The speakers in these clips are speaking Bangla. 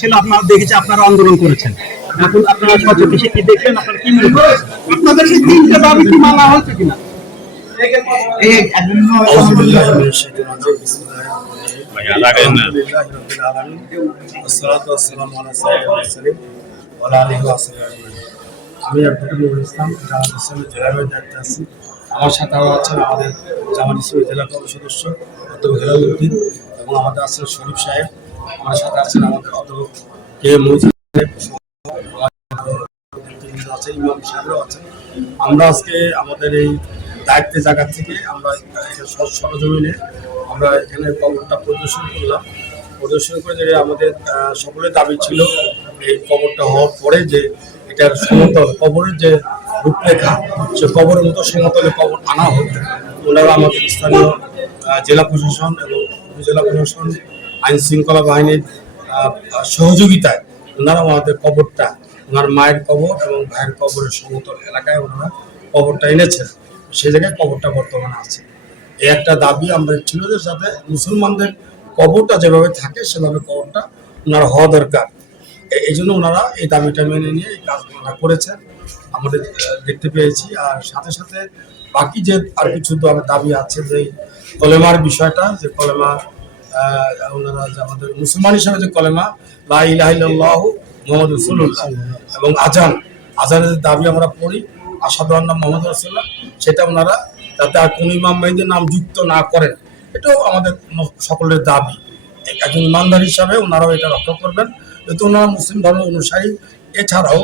ছিল, আপনারা দেখেছি আপনারা আন্দোলন করেছেন। এখন আপনারা সচেতন কি দেখলেন আপনারা কি মনে করেন? আপনাদের তিনটে দাবি কি মানা কিনা? আমি আমাদের জামানিস জেলা কমিটির সদস্য অধ্যাপক হেলাল উদ্দিন এবং আমাদের আসলে শরীফ সাহেব। আমার সাথে আছেন আমাদের অধ্যাপক কে আছে ইমাম সাহেবরাও আছেন। আমরা আজকে আমাদের এই দায়িত্বের জায়গা থেকে আমরা সরজমিনে আমরা এখানে কবরটা প্রদর্শন করলাম। প্রদর্শন করে যে আমাদের সকলের দাবি ছিল এই কবরটা হওয়ার পরে যে এটার সমতল, কবরের যে রূপরেখা, সে কবরের মতো সমতলে কবর আনা হোক। ওনারা আমাদের স্থানীয় জেলা প্রশাসন এবং উপজেলা প্রশাসন আইন শৃঙ্খলা বাহিনীর সহযোগিতায় ওনারা আমাদের কবরটা, ওনার মায়ের কবর এবং ভাইয়ের কবরের সমতল এলাকায় ওনারা কবরটা এনেছেন। সেই জায়গায় কবরটা বর্তমানে আছে। এই একটা দাবি আমরা ছিল যে যাতে মুসলমানদের কবরটা যেভাবে থাকে, সেভাবে কবরটা ওনারা হওয়া দরকার। এই জন্য ওনারা এই দাবিটা মেনে নিয়ে এই কাজ ওনারা করেছেন। আমাদের দেখতে পেয়েছি। আর সাথে সাথে বাকি যে আর কিছু দাবি আছে, যে কলেমার বিষয়টা, যে কলেমা ওনারা আমাদের মুসলমান হিসাবে যে কলেমা, লা ইলাহা ইল্লাল্লাহু মুহাম্মদ রাসূলুল্লাহ এবং আজান, আজানের দাবি আমরা পড়ি আসাদু আন্না মোহাম্মদ রাসূলুল্লাহ, সেটা ওনারা যাতে আর কোন ইমাম মাইদের নাম যুক্ত না করেন, এটাও আমাদের সকলের দাবি। একজন ইমানদার হিসাবে ওনারাও এটা রক্ষা করবেন। যেহেতু ওনারা মুসলিম ধর্ম অনুসারী, এছাড়াও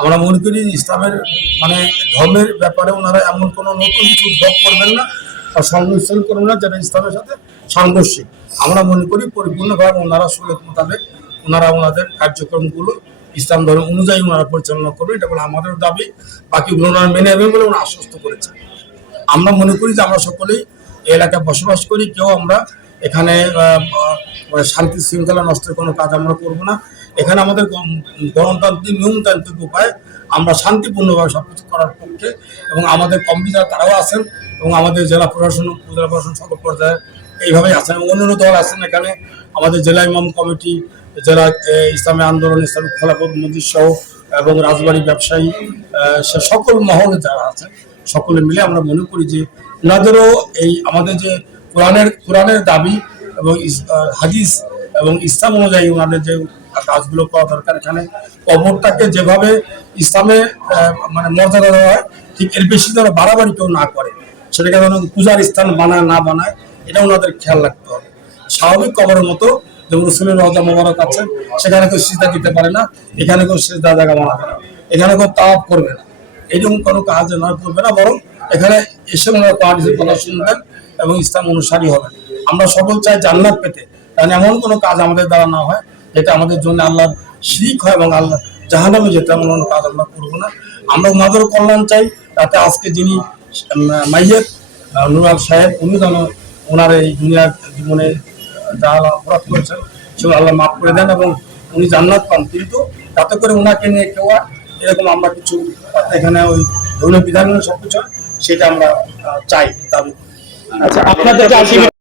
আমরা মনে করি ইসলামের মানে ধর্মের ব্যাপারে ওনারা এমন কোনো নতুন কিছু উদ্যোগ করবেন না বা সংমিশ্রণ করবেন না যেটা ইসলামের সাথে সাংঘর্ষিক। আমরা মনে করি পরিপূর্ণভাবে ওনারা সুরত মোতাবেক ওনারা ওনাদের কার্যক্রমগুলো ইসলাম ধর্ম অনুযায়ী ওনারা পরিচালনা করবে এটা বলে আমাদের দাবি। বাকিগুলো ওনারা মেনে নেবেন বলে ওনারা আশ্বস্ত করেছেন। আমরা মনে করি যে আমরা সকলেই এলাকায় বসবাস করি, কেউ আমরা এখানে শান্তি শৃঙ্খলা নষ্টের কোনো কাজ আমরা করব না। এখানে আমাদের গণ- গণতান্ত্রিক নিয়মতান্ত্রিক উপায় আমরা শান্তিপূর্ণভাবে সব কিছু করার পক্ষে এবং আমাদের কমিটি যারা তারাও আছেন এবং আমাদের জেলা প্রশাসন, উপজেলা প্রশাসন সকল পর্যায়ে এইভাবেই আছেন এবং অন্যান্য দল আছেন এখানে? আমাদের জেলা ইমাম কমিটি, জেলা ইসলামী আন্দোলন, ইসলামী খেলাফত মন্দির সহ এবং রাজবাড়ি ব্যবসায়ী সে সকল মহলে যারা আছেন সকলে মিলে আমরা মনে করি যে ওনাদেরও এই আমাদের যে কোরআনের কোরআনের দাবি এবং হাদিস এবং ইসলাম অনুযায়ী ওনাদের যে কাজগুলো করা দরকার এখানে, কবরটাকে যেভাবে ইসলামে মানে মর্যাদা দেওয়া হয়, ঠিক এর বেশি যেন বাড়াবাড়ি কেউ না করে, সেটাকে যেন পূজার স্থান বানায়, না বানায় এটা ওনাদের খেয়াল রাখতে হবে। স্বাভাবিক কবরের মতো যে মুসলিমের রজা মোবারক আছে, সেখানে কেউ সিজা দিতে পারে না, এখানে কেউ সিজা জায়গা বানাবে না, এখানে কেউ তাওয়াফ করবে না। এরকম কোনো কাজ না করবে না, বরং এখানে এসে ওনারা কোয়ালিটির কথা শুনবেন এবং ইসলাম অনুসারী হবেন। আমরা সকল চাই জান্নাত পেতে, কারণ এমন কোনো কাজ আমাদের দ্বারা না হয় যেটা আমাদের জন্য আল্লাহর শিরিক হয় এবং আল্লাহ জাহান্নামে যেতে এমন কোনো কাজ আমরা করব না। আমরা ওনাদের কল্যাণ চাই, তাতে আজকে যিনি মাইয়ের নুরাল সাহেব, উনি যেন ওনার এই দুনিয়ার জীবনে যা আল্লাহ অপরাধ করেছেন সেগুলো আল্লাহ মাফ করে দেন এবং উনি জান্নাত পান কিন্তু তাতে করে ওনাকে নিয়ে কেউ আর এরকম আমরা কিছু এখানে ওই ধর্মীয় বিধান সব কিছু সেটা আমরা চাই দাবি। আচ্ছা আপনাদের